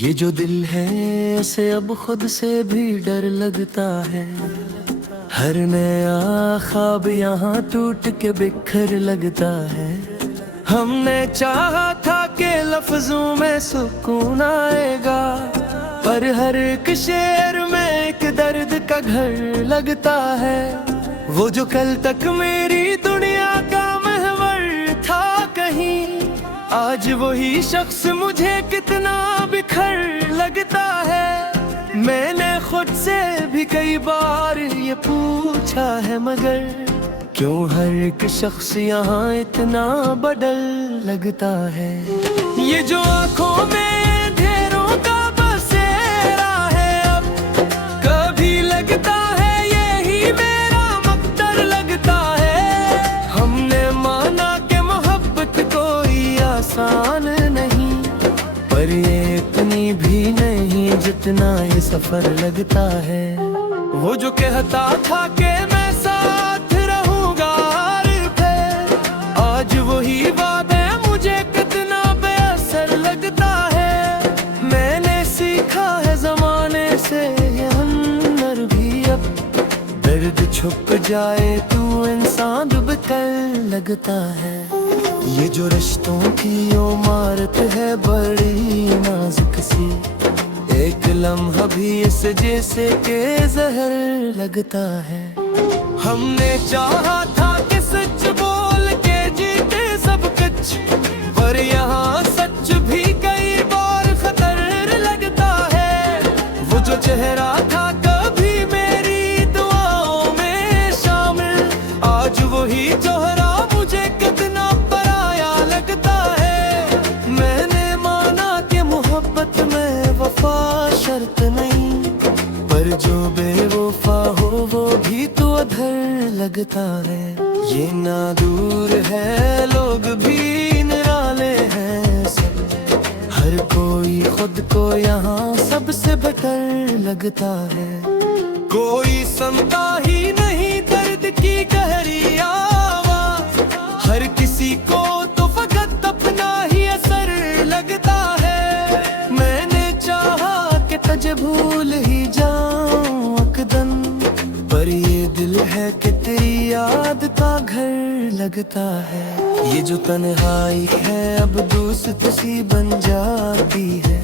ये जो दिल है उसे अब खुद से भी डर लगता है। हर नया ख्वाब यहाँ टूट के बिखर लगता है। हमने चाहा था कि लफ्जों में सुकून आएगा, पर हर एक शेर में एक दर्द का घर लगता है। वो जो कल तक मेरी दुनिया का महवर था कहीं, आज वही शख्स मुझे कितना बिखर लगता है। मैंने खुद से भी कई बार ये पूछा है, मगर क्यों हर एक शख्स यहाँ इतना बदल लगता है। ये जो आंखों में अंधेरों का बसेरा है, अब कभी लगता है यही मेरा मकदर लगता है। हमने माना कि मोहब्बत कोई आसान नहीं, पर ये इतनी भी नहीं जितना ये सफर लगता है। वो जो कहता था कि मैं साथ रहूंगा हर पल, आज वही वादे मुझे कितना बेअसर लगता है। मैंने सीखा है जमाने से ये हुनर भी, अब दर्द छुप जाए तू इंसान डूब कर लगता है। ये जो रिश्तों की इमारत है बड़ी नाजुक सी, एक लम्हा भी इस जैसे के जहर लगता है। हमने चाहा था कि सच बोल के जीते सब कुछ, पर यहाँ सच भी कई बार खतर लगता है। वो जो चेहरा था कभी मेरी दुआओं में शामिल, आज वही चेहरा मुझे कितना पराया लगता है। मैंने माना कि मोहब्बत में वफा शर्त नहीं, पर जो बेवफा हो वो भी तो अधर लगता है। ये ना दूर है लोग भी निराले हैं सब, हर कोई खुद को यहाँ सबसे बेटर लगता है। कोई सुनता ही नहीं दर्द की गहरी आवाज, हर किसी को तो फकत अपना ही असर लगता है। मैंने चाहा कि तुझे भूल ही जाऊं अकदम, पर ये दिल है कि तेरी याद का घर लगता है। ये जो तन्हाई है अब दोस्त सी बन जाती है,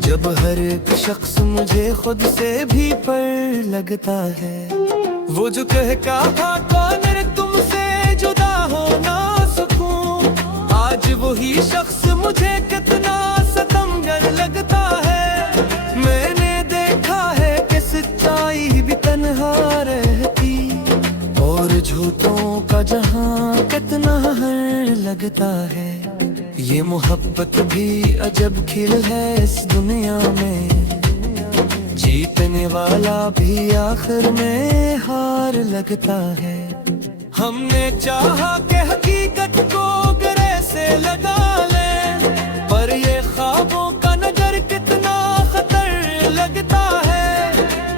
जब हर एक शख्स मुझे खुद से भी पर लगता है। वो जो कह कहा कौन रे तुमसे जुदा हो ना सकूं, आज वही शख्स मुझे कितना सितमगर लगता है। मैंने देखा है कि सच्चाई भी तन्हा रहती, और झूठों का जहां कितना हर लगता है। ये मोहब्बत भी अजब खेल है इस दुनिया में, जीतने वाला भी आखिर में हार लगता है। हमने चाहा कि हकीकत को गले से लगा ले, पर ये ख्वाबों का नजर कितना खतर लगता है।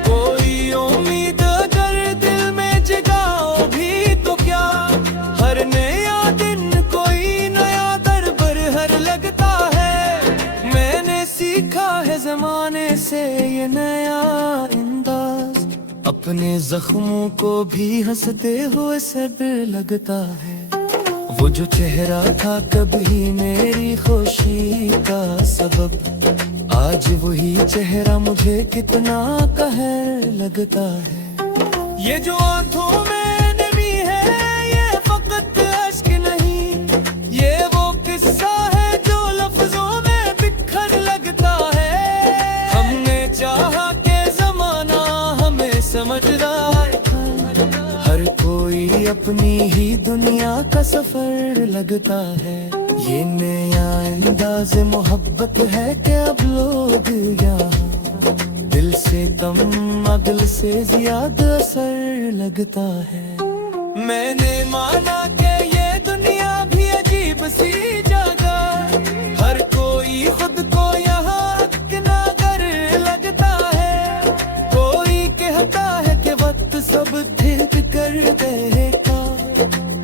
कोई उम्मीद अगर दिल में जगाओ भी तो क्या, हर नया दिन कोई नया दर बरहर लगता है। मैंने सीखा है जमाने से ये नया अंदाज, अपने जख्मों को भी हंसते हुए सब्र लगता है। वो जो चेहरा था कभी मेरी खुशी का सबब, आज वही चेहरा मुझे कितना कहर लगता है। ये जो आंखों में नमी है ये फकत अश्क नहीं, ये वो किस्सा है जो लफ्जों में बिखर लगता है। हमने चाहा कि जमाना हमें समझदार, हर कोई अपनी ही दुनिया का सफर लगता है। ये नया अंदाज मोहब्बत है कि अब लोग यहाँ दिल से कम दिल से ज्यादा असर लगता है। मैंने माना कि ये दुनिया भी अजीब सी जगह, हर कोई खुद को यहाँ अपना घर लगता है। कोई कहता है कि वक्त सब ठीक कर देगा,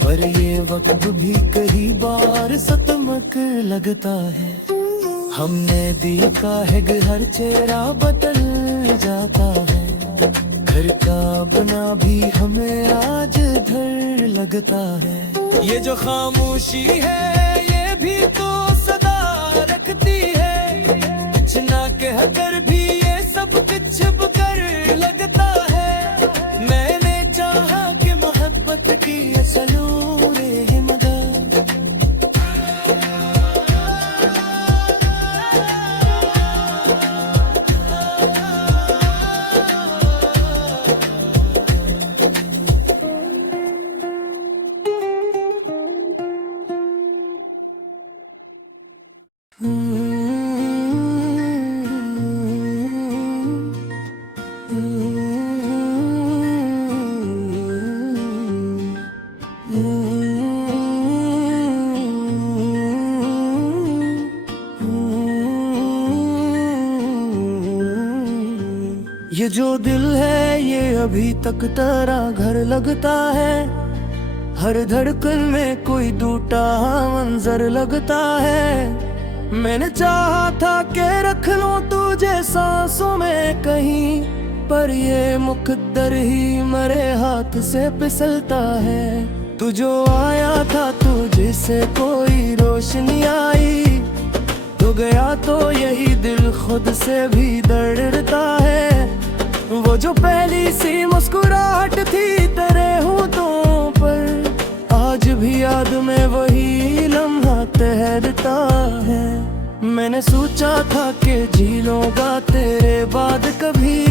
पर ये वक्त भी कई बार सतमक लगता है। हमने देखा है कि हर चेहरा बदल जाता है। घर का अपना भी हमें आज डर लगता है। ये जो खामोशी है ये भी तो सदा रखती है। कुछ ना कह कर भी ये सब कुछ कर लगता है। मैंने चाहा कि मोहब्बत की सलूरे हिम्मत ये जो दिल है ये अभी तक तेरा घर लगता है। हर धड़कन में कोई टूटा मंजर लगता है। मैंने चाहा था कि रख लूं तुझे सांसों में कहीं, पर ये मुकद्दर ही मेरे हाथ से फिसलता है। तू जो आया था तुझसे कोई रोशनी आई, तू गया तो यही दिल खुद से भी डरता है। वो जो पहली सी मुस्कुराहट थी तेरे होठों पर, आज भी याद में वही लम्हा तैरता है। मैंने सोचा था कि जी लूंगा तेरे बाद कभी,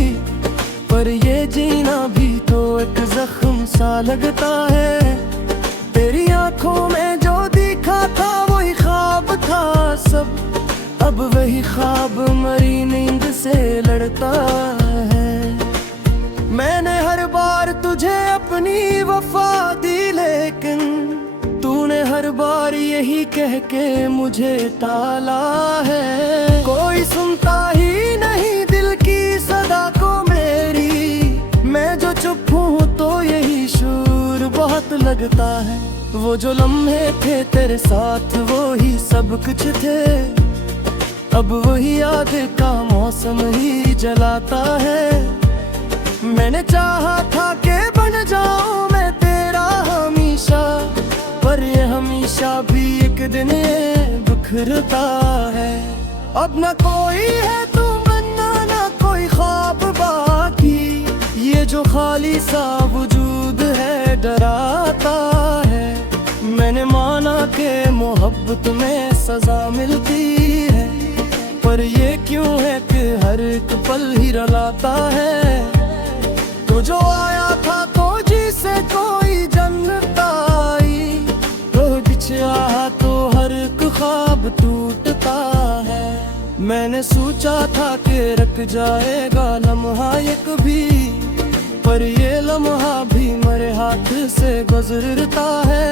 पर ये जीना भी तो एक जख्म सा लगता है। तेरी आंखों में जो दिखा था वही ख्वाब था सब, अब वही ख्वाब मरी नींद से लड़ता है। मैंने हर बार तुझे अपनी वफा दी, लेकिन तूने हर बार यही कह के मुझे टाला है। कोई सुनता ही नहीं दिल की सदा को मेरी, मैं जो चुप हूँ तो यही शूर बहुत लगता है। वो जो लम्हे थे तेरे साथ वो ही सब कुछ थे, अब वही याद का मौसम ही जलाता है। मैंने चाहा था कि बन जाऊं मैं तेरा हमेशा, पर ये हमेशा भी एक दिन ये बिखरता है। अब न कोई है तू बनना ना कोई ख्वाब बाकी, ये जो खाली सा वजूद है डराता है। मैंने माना कि मोहब्बत में सजा मिलती है, पर ये क्यों है कि हर एक पल ही रुलाता है। तो जो आया था तो जिसे कोई जन्नत आई, तो बिछड़ा तो हर एक ख्वाब टूटता है। मैंने सोचा था कि रख जाएगा लम्हा ये कभी, पर ये लम्हा भी मेरे हाथ से गुजरता है।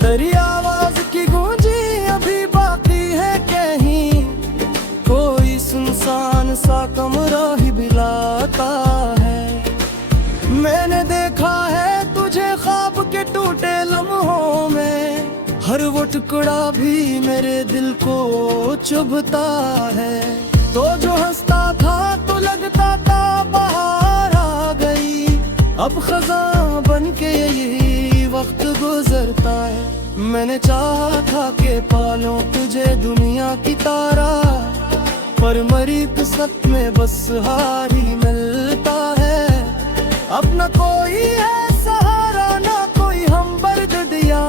तेरी आवाज की गूंजी अभी बाकी है कहीं, कोई सुनसान सा कमरा ही बिलाता है। मैंने देखा है तुझे ख्वाब के टूटे लम्हों में, हर वो टुकड़ा भी मेरे दिल को चुभता है। तो जो हंसता था तो लगता था बाहर आ गई, अब खज़ां बन के यही वक्त गुजरता है। मैंने चाहा था कि पालूं तुझे दुनिया की तारा, पर मरी किस्मत में बस हार ही मिलता है। अब न कोई है सहारा ना कोई हमदर्द दिया,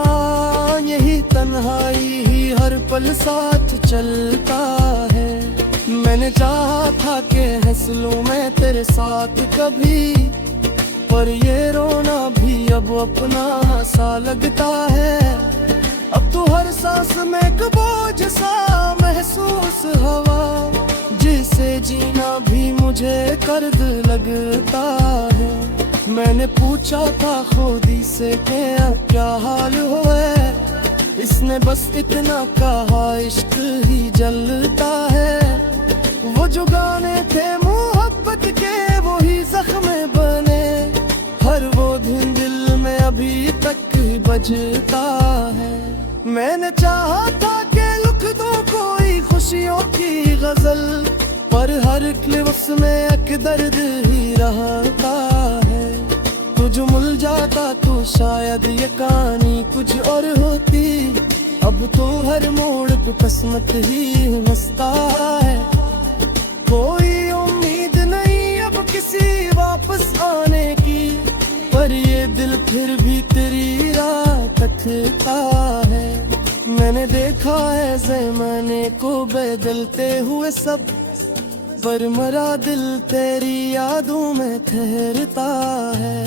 यही तन्हाई ही हर पल साथ चलता है। मैंने चाहा था कि हंस लूं मैं तेरे साथ कभी, पर ये रोना भी अब अपना सा लगता है। अब तो हर सांस में एक बोझ सा महसूस हवा, जिसे जीना भी मुझे कर्द लगता है। मैंने पूछा था खुदी से क्या हाल है, इसने बस इतना कहा इश्क ही जलता है। वो जो गाने थे मोहब्बत के वही जख्म बने, हर वो धुन दिल में अभी तक बजता है। मैंने चाहा था कि लिख दूं कोई खुशियों की गजल, पर हर लिफ्ज़ में एक दर्द ही रहता है। तुझ मिल जाता तो शायद ये कहानी कुछ और होती, अब तो हर मोड़ पे किस्मत ही हंसता है। कोई उम्मीद नहीं अब किसी वापस आने की, पर ये दिल फिर भी तेरी राह तकता है। मैंने देखा है ज़माने को बदलते हुए सब, पर मरा दिल तेरी यादों में ठहरता है।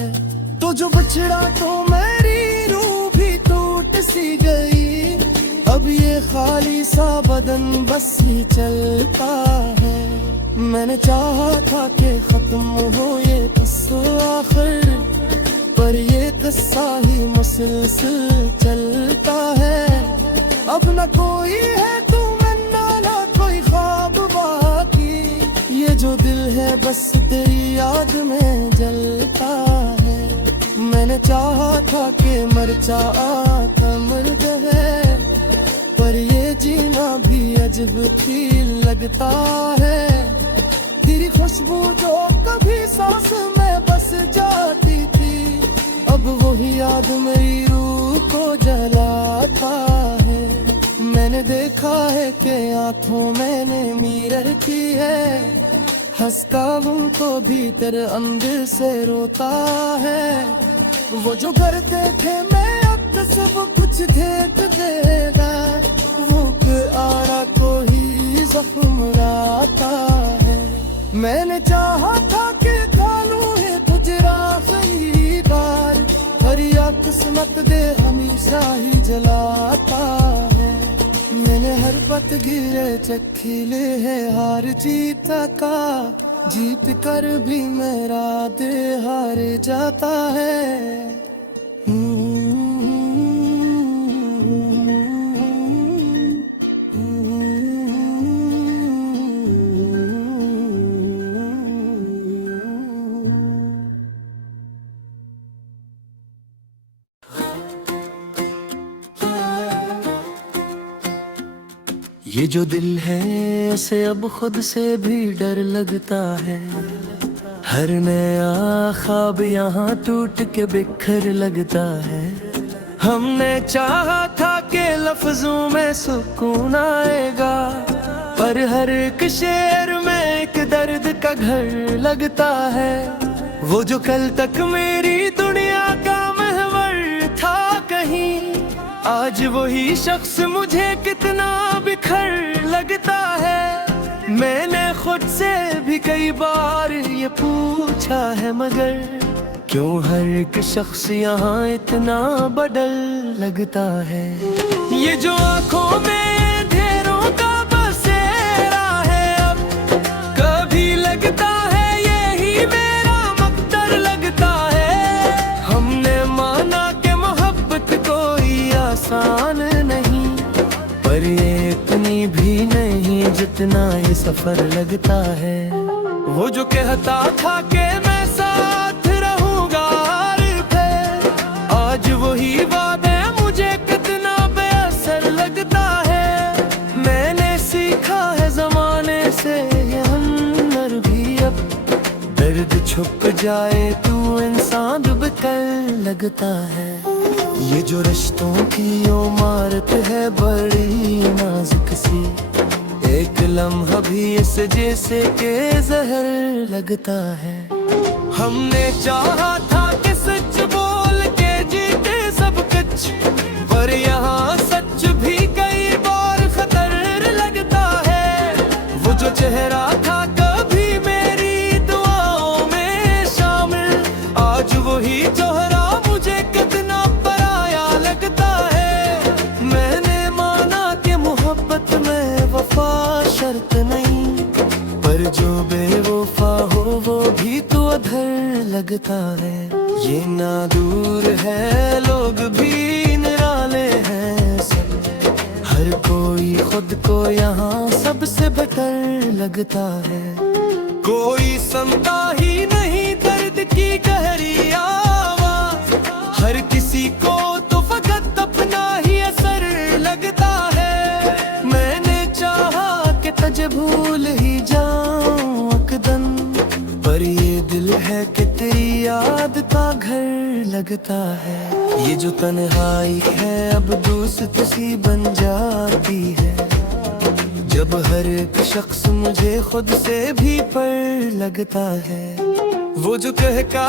तो जो बछड़ा तो मेरी रूह भी टूट सी गई, अब ये खाली सा बदन बस ही चलता है। मैंने चाहा था कि खत्म हो ये किस्सा आखिर, पर ये किस्सा ही मुसलसल चलता है। अब न कोई है तू ना कोई ख्वाब बाकी, ये जो दिल है बस तेरी याद में जलता है। मैंने चाहा था कि मर जाता मर्द है, पर ये जीना भी अजब ही लगता है। तेरी खुशबू जो कभी सांस में बस जाती थी, अब वही याद मेरी रूह को जलाता है। मैंने देखा है कि आंखों मैंने मिरर की है, हंसता हूँ तो भीतर अंदर से रोता है। वो जो करते थे मैं अब तो सब कुछ देख देगा, वो आड़ा को ही जख्म राता है। मैंने चाहा था कि कानूं है गुजरा कई बार, पर या किस्मत दे हमेशा ही जलाता है। मैंने हर पत गिरे चखीले है हार जीता का, जीत कर भी मेरा दे हार जाता है। ये जो दिल है उसे अब खुद से भी डर लगता है। हर नया ख्वाब यहाँ टूट के बिखर लगता है। हमने चाहा था कि लफ्जों में सुकून आएगा, पर हर एक शेर में एक दर्द का घर लगता है। वो जो कल तक मेरी दुनिया का महवर था कहीं, आज वही शख्स मुझे कितना बिखर लगता है। मैंने खुद से भी कई बार ये पूछा है, मगर क्यों हर एक शख्स यहाँ इतना बदल लगता है। ये जो आंखों में अंधेरों का बसेरा है, अब कभी लगता है यही मेरा मकदर लगता है। हमने माना कि मोहब्बत कोई आसान नहीं, पर ये इतनी भी नहीं जितना ये सफर लगता है। वो जो कहता था कि मैं साथ रहूंगा हर पे, आज वही वादे मुझे कितना बेअसर लगता है। मैंने सीखा है जमाने से ये हुनर भी, अब दर्द छुप जाए तू इंसान डूब कर लगता है। ये जो रिश्तों की इमारत है बड़ी नाजुक सी, एक लम्हा भी इस जैसे के जहर लगता है। हमने चाहा था कि सच बोल के जीते सब कुछ, पर यहाँ सच भी कई बार खतर लगता है। वो जो चेहरा था कभी मेरी दुआओं में शामिल, आज वही चेहरा मुझे कितना पराया लगता है। मैंने माना कि मोहब्बत में वफा शर्त नहीं, पर जो बेवफा हो वो भी तो अधर लगता है। ये ना दूर है लोग भी निराले हैं सब, हर कोई खुद को यहाँ सबसे बेहतर लगता है। कोई सुनता ही नहीं दर्द की गहरी आवाज, हर किसी को तो लगता है। ये जो तन्हाई है अब दोस्त सी बन जाती है, जब हर एक शख्स मुझे खुद से भी पर लगता है। वो जो कह का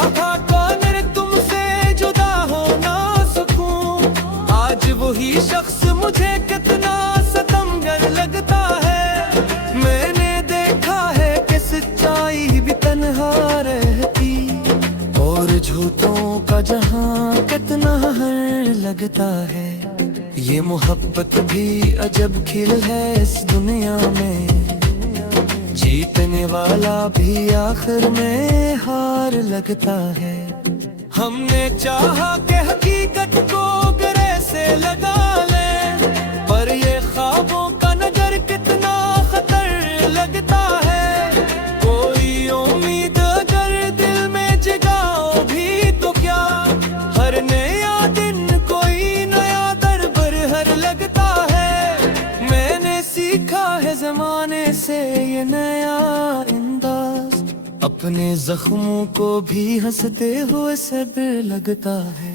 था मेरे तुमसे जुदा हो ना सकूं, आज वही शख्स मुझे कितना सितमगर लगता है। मैंने देखा है कि सच्चाई भी तन्हा रहती, और झूठों का जहां कितना हर लगता है। ये मोहब्बत भी अजब खेल है इस दुनिया में, जीतने वाला भी आखिर में हार लगता है। हमने चाहा कि हकीकत को गले से लगा ले, पर ये ख्वाबों का नजर कितना खतर लगता है। कोई उम्मीद अगर दिल में जगाओ भी तो क्या, हर नया दिन कोई नया दर बरहर लगता है। मैंने सीखा है जमाने से ये नया अंदाज, अपने जख्मों को भी हंसते हुए सब्र लगता है।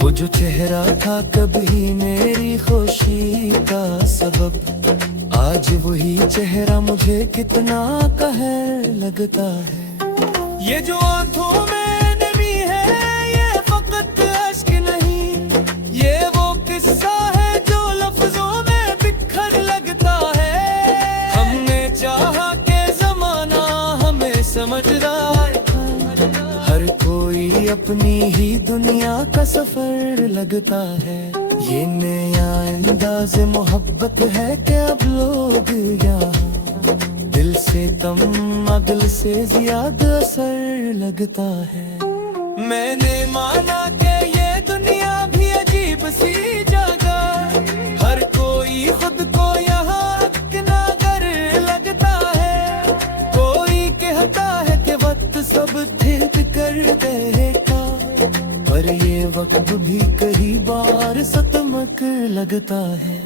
वो जो चेहरा था कभी मेरी खुशी का सबब, आज वही चेहरा मुझे कितना कहर लगता है। ये जो आंखों में नमी है ये फकत अश्क नहीं, ये वो किस्सा है जो लफ्जों में बिखर लगता है। हमने चाहा कि जमाना हमें समझदार, हर कोई अपनी ही दुनिया का सफर लगता है। ये नया अंदाज़ मोहब्बत है कि अब लोग यहाँ दिल से कम अगल से ज्यादा असर लगता है। मैंने माना कि ये दुनिया भी अजीब सी जगह, हर कोई खुद को यहाँ किनागर लगता है। कोई कहता है कि वक्त सब ठीक कर देगा, पर ये वक्त भी कई बार सतमक लगता है।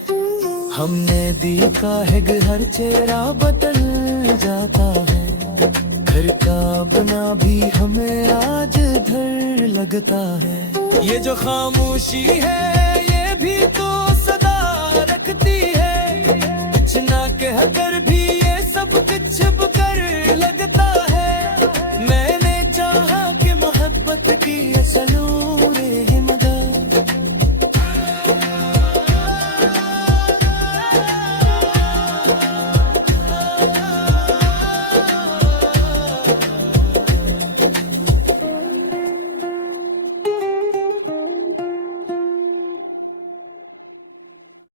हमने देखा है कि हर चेहरा बदल जाता है, घर का बना भी हमें आज धर लगता है। ये जो खामोशी है